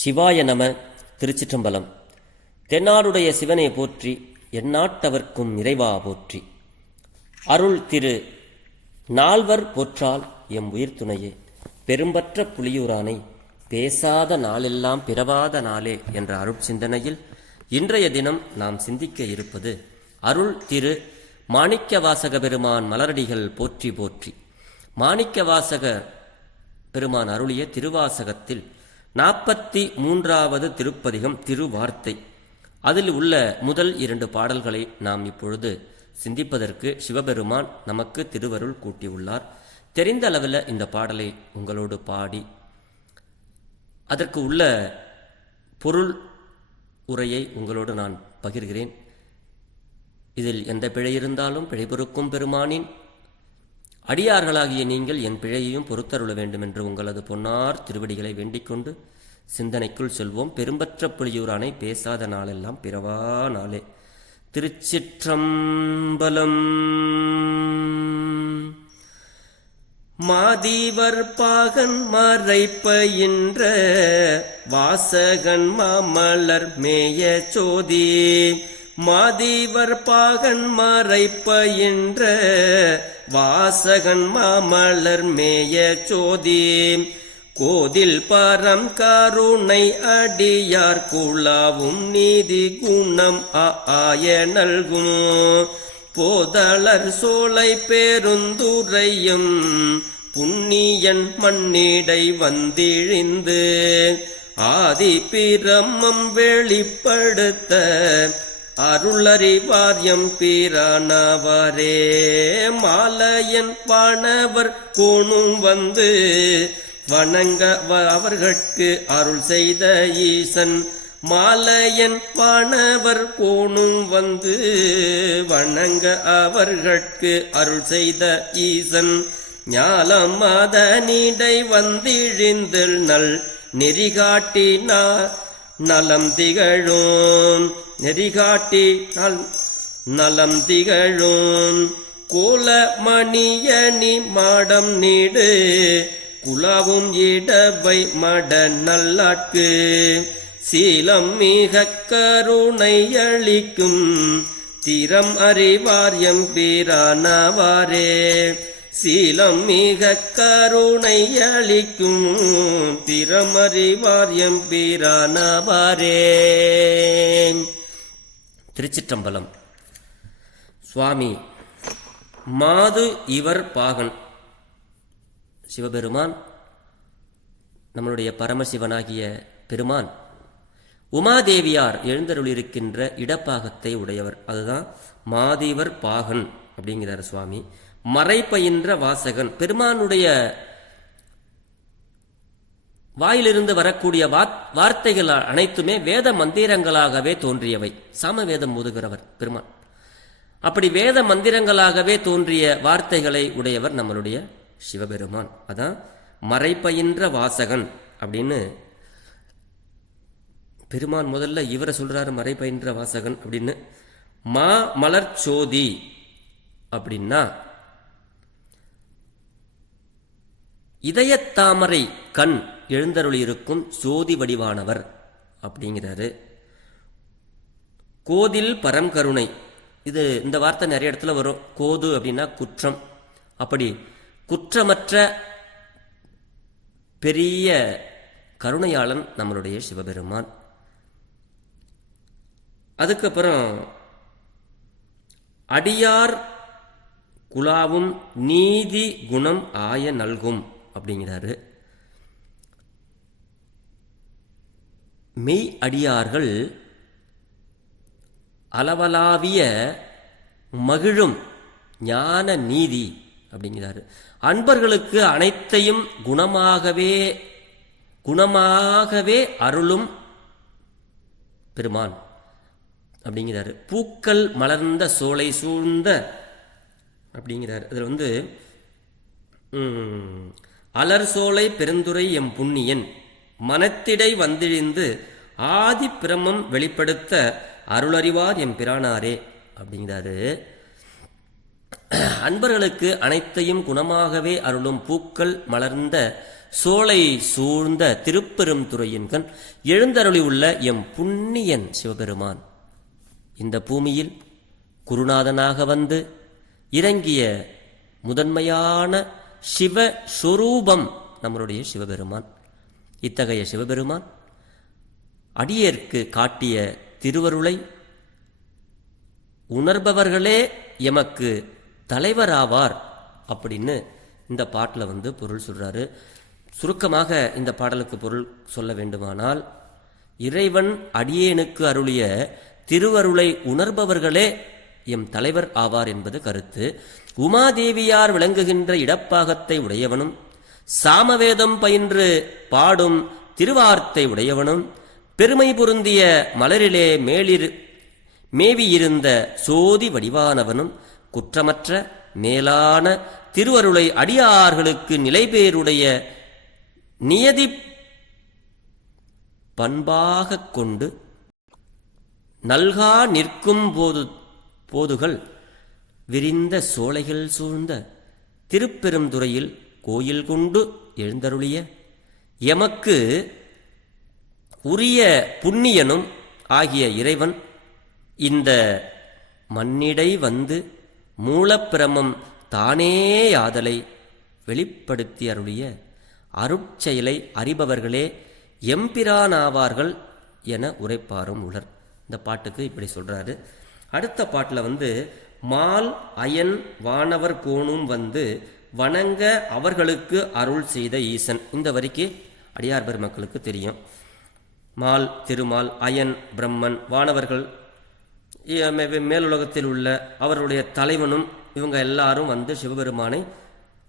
சிவாய நம திருச்சிற்றம்பலம். தென்னாடுடைய சிவனை போற்றி எந்நாட்டவர்க்கும் இறைவா போற்றி. அருள் திரு நால்வர் போற்றால் எம் உயிர் துணையே பெரும்பற்ற புலியூரானை பேசாத நாளெல்லாம் பிறவாத நாளே என்ற அருட்சிந்தனையில் இன்றைய தினம் நாம் சிந்திக்க இருப்பது அருள் திரு மாணிக்க வாசக பெருமான் மலரடிகள் போற்றி போற்றி. மாணிக்க வாசக பெருமான் அருளிய திருவாசகத்தில் நாற்பத்தி மூன்றாவது திருப்பதிகம் திருவார்த்தை. அதில் உள்ள முதல் இரண்டு பாடல்களை நாம் இப்பொழுது சிந்திப்பதற்கு சிவபெருமான் நமக்கு திருவருள் கூட்டியுள்ளார். தெரிந்த அளவில் இந்த பாடலை உங்களோடு பாடி அதற்கு உள்ள பொருள் உரையை உங்களோடு நான் பகிர்கிறேன். இதில் எந்த பிழை இருந்தாலும் பிழை பொறுக்கும் பெருமானின் அடியார்களாகிய நீங்கள் என் பிழையையும் பொறுத்தருள வேண்டும் என்று உங்களது பொன்னார் திருவடிகளை வேண்டிக் கொண்டு சிந்தனைக்குள் செல்வோம். பெரும்பற்ற புலியூரானை பேசாத நாளெல்லாம் பிறவா நாளே. திருச்சிற்றம்பலம். மாதிவர் பாகன் மறைப்பயின்ற வாசகன் மாமலர் மேய சோதி. மாதிவர் பாகன் மறைப்பயின்ற வாசகன் மாமலர் மேய சோதி. கோதில் பரம் கருணை அடியார் குழாவும் நீதி குணம் ஆய நல்கும். போதளர் சோலை பேருந்துரையும் புண்ணியன் மண்ணிடை வந்திழிந்து. ஆதி பிரம்மம் வெளிப்படுத்த அருளறிவாரியம் பீரானாவாரே. மாலையன் பாணவர் கோணும் வந்து வணங்க வ- அவர்கட்கு அருள் செய்த ஈசன். மாலையன் பாணவர் கோணும் வந்து வணங்க அவர்கட்கு அருள் செய்த ஈசன். ஞாலம் மத நீடை வந்திழிந்தில் நல் நெறிகாட்டினார் நலம் திகழும். நெறிகாட்டி நலம் திகழும். கோலமணியணி மாடம் நீடு. குலாவும் இடவை மட நல்லாட்கு. சீலம் மிக கருணை அளிக்கும். திறம் அறிவார் எம்பிரானவாரே சீலம் மிக கருணை அளிக்கும். திறம் அறிவார் எம்பிரானவாரே திருச்சிற்றம்பலம். சுவாமி மாது இவர் பாகன். சிவபெருமான் நம்மளுடைய பரமசிவனாகிய பெருமான். உமாதேவியார் எழுந்தருளிருக்கின்ற இடப்பாகத்தை உடையவர். அதுதான் மாதீவர் பாகன் அப்படிங்கிறார் சுவாமி. மறைப்பயின்ற வாசகன். பெருமானுடைய வாயிலிருந்து வரக்கூடிய வாத்- வார்த்தைகள் அனைத்துமே வேத மந்திரங்களாகவே தோன்றியவை. சாமவேதம் முதுகிறவர் பெருமான். அப்படி வேத மந்திரங்களாகவே தோன்றிய வார்த்தைகளை உடையவர் நம்மளுடைய சிவபெருமான். அதான் மறைப்பயின்ற வாசகன் அப்படின்னு பெருமான் முதல்ல இவரை சொல்றாரு மறைப்பயின்ற வாசகன் அப்படின்னு. மா மலர் சோதி அப்படின்னா இதயத்தாமரை கண் எழுந்தருளியிருக்கும் சோதி வடிவானவர் அப்படிங்கிறாரு. கோதில் பரம்கருணை இது இந்த வார்த்தை நிறைய இடத்துல வரும். கோது அப்படின்னா குற்றம். அப்படி குற்றமற்ற பெரிய கருணையாளன் நம்மளுடைய சிவபெருமான். அதுக்கப்புறம் அடியார் குலாவும் நீதி குணம் ஆய நல்கும் அப்படிங்கிறாரு. மெய் அடியார்கள் அளவலாவிய மகிழும் ஞான நீதி அப்படிங்கிறாரு. அன்பர்களுக்கு அனைத்தையும் குணமாகவே குணமாகவே அருளும் பெருமான் அப்படிங்கிறாரு. பூக்கள் மலர்ந்த சோலை சூழ்ந்த அப்படிங்கிறார். அதில் வந்து அலர் சோலை பெருந்துரை எம் புண்ணியன் மனத்திடை வந்திழிந்து ஆதி பிரமம் வெளிப்படுத்த அருளறிவார் எம் பிரானாரே அப்படிங்கிறாரு. அன்பர்களுக்கு அனைத்தையும் குணமாகவே அருளும் பூக்கள் மலர்ந்த சோலை சூழ்ந்த திருப்பெரும் துறையின்கண் எழுந்தருளி உள்ள எம் புண்ணியன் சிவபெருமான். இந்த பூமியில் குருநாதனாக வந்து இறங்கிய முதன்மையான சிவ சொரூபம் நம்மளுடைய சிவபெருமான். இத்தகைய சிவபெருமான் அடியேற்கு காட்டிய திருவருளை உணர்பவர்களே எமக்கு தலைவராவார் அப்படின்னு இந்த பாட்டில் வந்து பொருள் சொல்கிறாரு சுருக்கமாக இந்த பாடலுக்கு பொருள் சொல்ல வேண்டுமானால் இறைவன் அடியேனுக்கு அருளிய திருவருளை உணர்பவர்களே எம் தலைவர் ஆவார் என்பது கருத்து. உமாதேவியார் விளங்குகின்ற இடப்பாகத்தை உடையவனும் சாமவேதம் பயின்று பாடும் திருவார்த்தை உடையவனும் பெருமை பொருந்திய மலரிலே மேலிரு மேவியிருந்த சோதி வடிவானவனும் குற்றமற்ற மேலான திருவருளை அடியார்களுக்கு நிலைபேருடைய நியதி பண்பாகக் கொண்டு நல்கா நிற்கும் போது போதுகள் விரிந்த சோலைகள் சூழ்ந்த திருப்பெருந்துறையில் கோயில் கொண்டு எழுந்தருளிய. எமக்கு உரிய புண்ணியனும் ஆகிய இறைவன் இந்த மண்ணிடை வந்து மூலப்பிரமம் தானேயாதலை வெளிப்படுத்தி அருளிய அருட்செயலை அறிபவர்களே எம்பிரானாவார்கள் என உரைப்பாரும் உலர். இந்த பாட்டுக்கு இப்படி சொல்கிறாரு அடுத்த பாட்டில் வந்து மால் அயன் வானவர் கோணும் வந்து வணங்க அவர்களுக்கு அருள் செய்த ஈசன். இந்த வரிக்கு அடியார் பெருமக்களுக்கு தெரியும். மால் திருமால் அயன் பிரம்மன் வானவர்கள் மேலுலகத்தில் உள்ள அவர்களுடைய தலைவனும் இவங்க எல்லாரும் வந்து சிவபெருமானை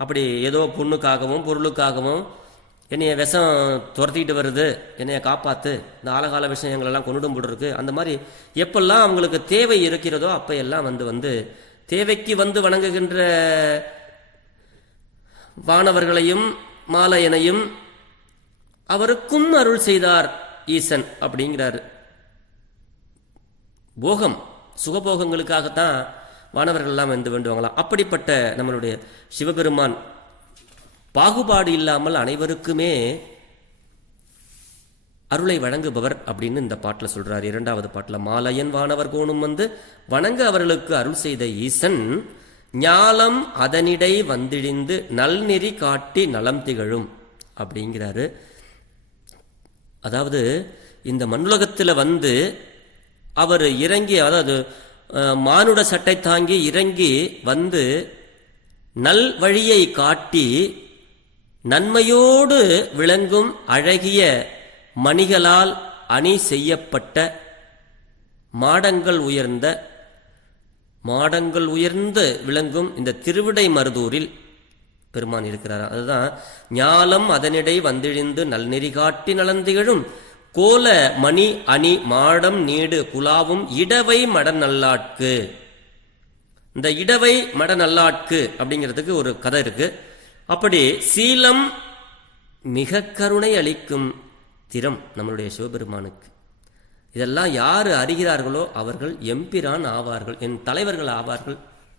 அப்படி ஏதோ பொண்ணுக்காகவும் பொருளுக்காகவும் என்னைய விஷம் துரத்திக்கிட்டு வருது என்னைய காப்பாத்து இந்த ஆழகால விஷயங்களெல்லாம் கொண்டுடும் போட்டு இருக்கு. அந்த மாதிரி எப்பெல்லாம் அவங்களுக்கு தேவை இருக்கிறதோ அப்போ எல்லாம் வந்து வந்து தேவைக்கு வந்து வணங்குகின்ற வானவர்களையும் மாலையனையும் அவருக்கும் அருள் செய்தார் ஈசன் அப்படிங்கிறாரு. போகம் சுகபோகங்களுக்காகத்தான் வானவர்கள்லாம் வந்து வேண்டுவாங்களாம் அப்படிப்பட்ட நம்மளுடைய சிவபெருமான் பாகுபாடு இல்லாமல் அனைவருக்குமே அருளை வழங்குபவர் அப்படின்னு இந்த பாட்டில் சொல்கிறார் இரண்டாவது பாட்டில் மாலையன் வானவர் கோணும் வந்து வணங்க அவர்களுக்கு அருள் செய்த ஈசன் ஞாலம் அதனிடை வந்திழிந்து நல்நெறி காட்டி நலம் திகழும் அப்படிங்கிறாரு. அதாவது இந்த மண்ணுலகத்தில் வந்து அவர் இறங்கி அதாவது மானுட சட்டை தாங்கி இறங்கி வந்து நல் வழியை காட்டி நன்மையோடு விளங்கும் அழகிய மணிகளால் அணி செய்யப்பட்ட மாடங்கள் உயர்ந்த மாடங்கள் உயர்ந்து விளங்கும் இந்த திருவிடை மருதூரில் பெருமான் இருக்கிறாரா? அதுதான் ஞாலம் அதனிடை வந்திழிந்து நல்நெறி காட்டி நலந்திகழும் கோல மணி அணி மாடம் நீடு குலாவும் இடவை மட நல்லாட்கு இந்த இடவை மட நல்லாட்கு அப்படிங்கிறதுக்கு ஒரு கதை இருக்கு. அப்படி சீலம் மிக கருணை அளிக்கும் திறம் நம்மளுடைய சிவபெருமானுக்கு. இதெல்லாம் யார் அறிகிறார்களோ அவர்கள் எம்பிரான் ஆவார்கள் என் தலைவர்கள் ஆவார்கள்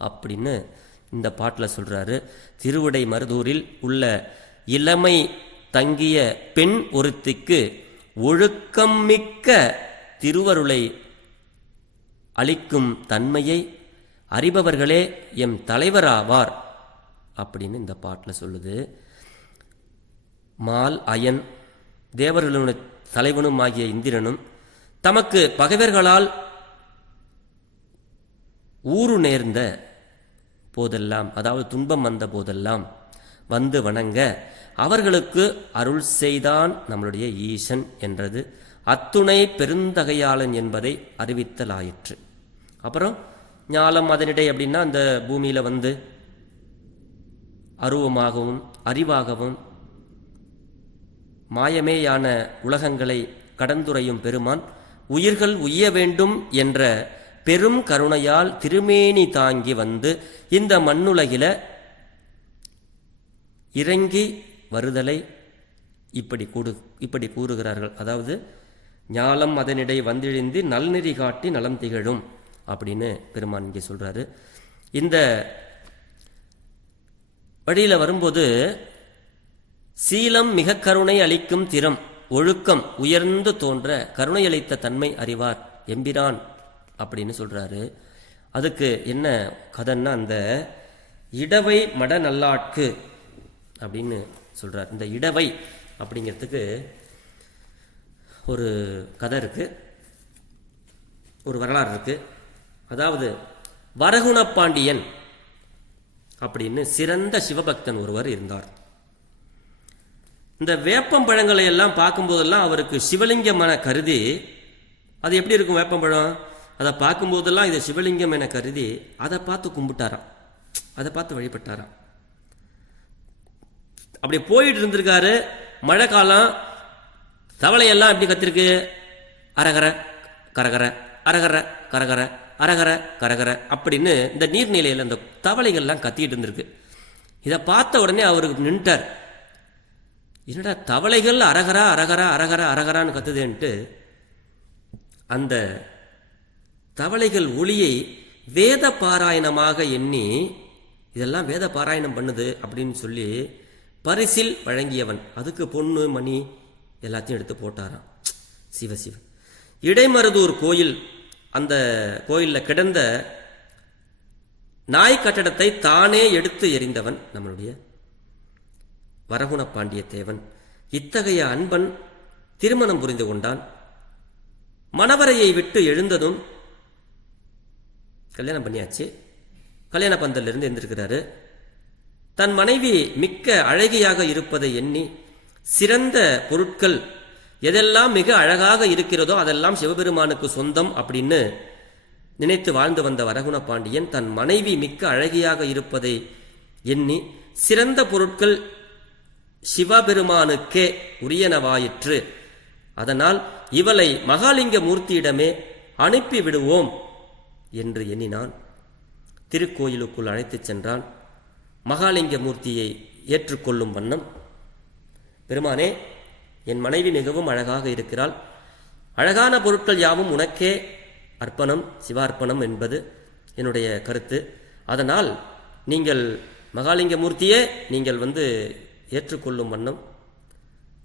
அப்படின்னு இந்த பாட்டில் சொல்கிறாரு திருவிடை மருதூரில் உள்ள இளமை தங்கிய பெண் ஒருத்திக்கு ஒழுக்கம் மிக்க திருவருளை அளிக்கும் தன்மையை அறிபவர்களே எம் தலைவராவார் அப்படின்னு இந்த பாட்டில் சொல்லுது. மால் அயன் தேவர்களுடைய தலைவனும் ஆகிய இந்திரனும் தமக்கு பகைவர்களால் ஊறு நேர்ந்த போதெல்லாம் அதாவது துன்பம் வந்த போதெல்லாம் வந்து வணங்க அவர்களுக்கு அருள் செய்தான் நம்மளுடைய ஈசன் என்றது அத்துணை பெருந்தகையாளன் என்பதை அறிவித்தலாயிற்று. அப்புறம் ஞாலம் அதனிடை அப்படின்னா அந்த பூமியில் வந்து அருவமாகவும் அறிவாகவும் மாயமேயான உலகங்களை கடந்துரையும் பெருமான் உயிர்கள் உய்ய வேண்டும் என்ற பெரும் கருணையால் திருமேனி தாங்கி வந்து இந்த மண்ணுலகில இறங்கி வருதலை இப்படி கூடு இப்படி கூறுகிறார்கள். அதாவது ஞாலம் அதனிடை வந்திழிந்து நல்நெறி காட்டி நலம் திகழும் அப்படின்னு பெருமான் இங்கே சொல்றாரு. இந்த வழியில் வரும்போது சீலம் மிக கருணை அளிக்கும் திறம். ஒழுக்கம் உயர்ந்து தோன்ற கருணையளித்த தன்மை அறிவார் எம்பிரான் அப்படின்னு சொல்றாரு. அதுக்கு என்ன கதைன்னா அந்த இடவை மட நல்லாட்கு அப்படின்னு சொல்றார். இந்த இடவை அப்படிங்கிறதுக்கு ஒரு கதை இருக்கு. ஒரு வரலாறு இருக்கு. அதாவது வரகுண பாண்டியன் அப்படின்னு சிறந்த சிவபக்தன் ஒருவர் இருந்தார். இந்த வேப்பம் பழங்களை எல்லாம் பார்க்கும்போதெல்லாம் அவருக்கு சிவலிங்கம் என கருதி அது எப்படி இருக்கும் வேப்பம்பழம்? அதை பார்க்கும்போதெல்லாம் இது சிவலிங்கம் என கருதி அதை பார்த்து கும்பிட்டாராம். அதை பார்த்து வழிபட்டாராம். அப்படி போயிட்டு இருந்திருக்காரு. மழை காலம். தவளையெல்லாம் எப்படி கத்திருக்கு? அரகர கரகர அரகர கரகர அரகர கரகர அப்படின்னு இந்த நீர்நிலையில் இந்த தவளைகள்லாம் கத்திட்டு இருந்திருக்கு. இதை பார்த்த உடனே அவருக்கு நின்ட்டார். என்னடா தவளைகள் அரகரா அரகரா அரகரா அரகரான்னு கத்துதேன்ட்டு அந்த தவளைகள் ஒளியை வேத பாராயணமாக எண்ணி இதெல்லாம் வேத பாராயணம் பண்ணுது அப்படின்னு சொல்லி பரிசில் வழங்கியவன். அதுக்கு பொண்ணு மணி எல்லாத்தையும் எடுத்து போட்டாராம். சிவ சிவ. இடைமருதூர் கோயில் அந்த கோயிலில் கிடந்த நாய் கட்டடத்தை தானே எடுத்து எறிந்தவன் நம்மளுடைய வரகுண பாண்டியத்தேவன் இத்தகைய அன்பன் திருமணம் புரிந்து கொண்டான். மணவரையை விட்டு எழுந்ததும் கல்யாணம் பண்ணியாச்சு. கல்யாண பந்தலிருந்து எழுந்திருக்கிறாரு. தன் மனைவி மிக்க அழகியாக இருப்பதை எண்ணி சிறந்த பொருட்கள் எதெல்லாம் மிக அழகாக இருக்கிறதோ அதெல்லாம் சிவபெருமானுக்கு சொந்தம் அப்படின்னு நினைத்து வாழ்ந்து வந்த வரகுண பாண்டியன் தன் மனைவி மிக்க அழகியாக இருப்பதை எண்ணி சிறந்த பொருட்கள் சிவபெருமானுக்கே உரியனவாயிற்று. அதனால் இவளை மகாலிங்க மூர்த்தியிடமே அனுப்பிவிடுவோம் என்று எண்ணினான். திருக்கோயிலுக்குள் அழைத்துச் சென்றான் மகாலிங்க மூர்த்தியை ஏற்றுக்கொள்ளும் வண்ணம். பெருமானே என் மனைவி மிகவும் அழகாக இருக்கிறாள். அழகான பொருட்கள் யாவும் உனக்கே அர்ப்பணம் சிவார்ப்பணம் என்பது என்னுடைய கருத்து. அதனால் நீங்கள் மகாலிங்க மூர்த்தியே நீங்கள் வந்து ஏற்றுக்கொள்ளும் வண்ணம்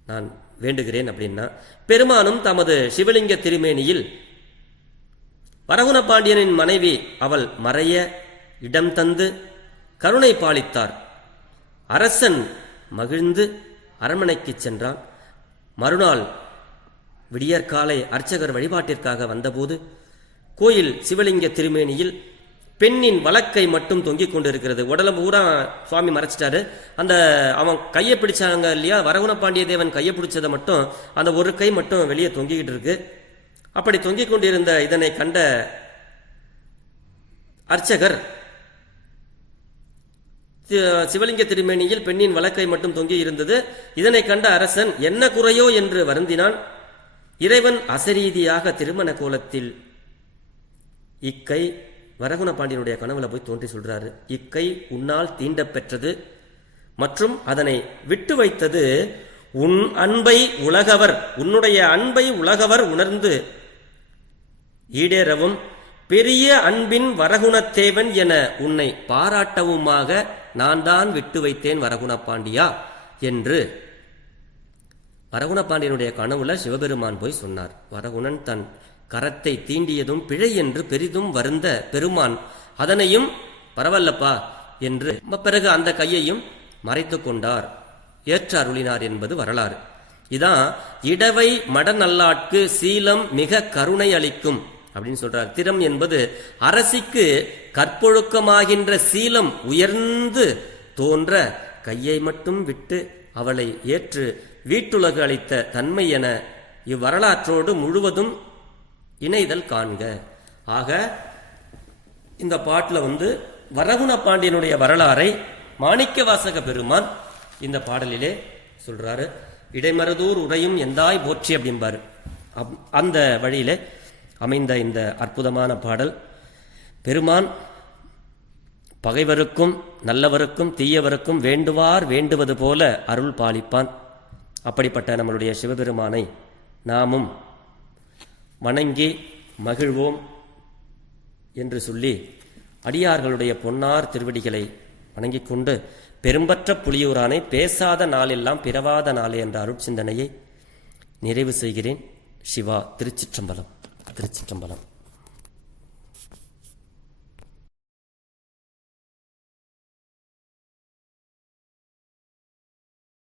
நான் வேண்டுகிறேன் அப்படின்னா பெருமானும் தமது சிவலிங்க திருமேனியில் வரகுண பாண்டியனின் மனைவி அவள் மறைய இடம் தந்து கருணை பாலித்தார். அரசன் மகிழ்ந்து அரண்மனைக்கு சென்றான். மறுநாள் விடியற்காலை அர்ச்சகர் வழிபாட்டிற்காக வந்தபோது கோயில் சிவலிங்க திருமேனியில் பெண்ணின் வழக்கை மட்டும் தொங்கிக் கொண்டிருக்கிறது. உடலை பூரா சுவாமி மறைச்சிட்டாரு. அந்த அவன் கையை பிடிச்சாங்க இல்லையா? வரகுண பாண்டிய தேவன் கையை பிடிச்சதை மட்டும் அந்த ஒரு கை மட்டும் வெளியே தொங்கிக்கிட்டு இருக்கு. அப்படி தொங்கிக் கொண்டிருந்த இதனை கண்ட அர்ச்சகர் சி- சிவலிங்க திருமேனியில் பெண்ணின் வழக்கை மட்டும் தொங்கி இருந்தது. இதனை கண்ட அரசன் என்ன குறையோ? என்று வருந்தினான். இறைவன் அசரீதியாக திருமண கோலத்தில் இக்கை வரகுண பாண்டியனுடைய கனவுல போய் தோன்றி சொல்றாரு இக்கை உன்னால் தீண்ட பெற்றது மற்றும் அதனை விட்டு வைத்தது உன் அன்பை உலகவர் உன்னுடைய அன்பை உலகவர் உணர்ந்து ஈடேறவும் பெரிய அன்பின் வரகுணத்தேவன் என உன்னை பாராட்டவுமாக நான் தான் விட்டு வைத்தேன் வரகுண பாண்டியா என்று வரகுண பாண்டியனுடைய கனவுல சிவபெருமான் போய் சொன்னார். வரகுணன் தன் கரத்தை தீண்டியதும் பிழை என்று பெரிதும் வருந்த பெருமான் அதனையும் பரவல்லப்பா என்று பிறகு அந்த கையையும் மறைத்து கொண்டார். ஏற்ற அருளினார் என்பது வரலாறு. இதான் இடவை மடநல்லாட்கு சீலம் மிக கருணை அளிக்கும் அப்படின்னு சொல்றார். திறம் என்பது அரசிக்கு கற்பொழுக்கமாகின்ற சீலம் உயர்ந்து தோன்ற கையை மட்டும் விட்டு அவளை ஏற்று வீட்டுலகு அளித்த தன்மை என இவ்வரலாற்றோடு முழுவதும் இணைதல் காண்க. ஆக இந்த பாட்டில் வந்து வரகுண பாண்டியனுடைய வரலாறை மாணிக்க வாசக பெருமான் இந்த பாடலிலே சொல்றாரு. இடைமருதூர் உரையும் எந்தாய் போற்றி அப்படிம்பாரு. அப்- அந்த வழியில் அமைந்த இந்த அற்புதமான பாடல். பெருமான் பகைவருக்கும் நல்லவருக்கும் தீயவருக்கும் வேண்டுவார் வேண்டுவது போல அருள் பாலிப்பான். அப்படிப்பட்ட நம்மளுடைய சிவபெருமானை நாமும் வணங்கி மகிழ்வோம் என்று சொல்லி அடியார்களுடைய பொன்னார் திருவடிகளை வணங்கிக் கொண்டு பெரும்பற்ற புலியூரானை பேசாத நாளெல்லாம் பிறவாத நாளே என்ற அருட்சிந்தனையை நிறைவு செய்கிறேன். சிவா திருச்சிற்றம்பலம் திருச்சிற்றம்பலம்.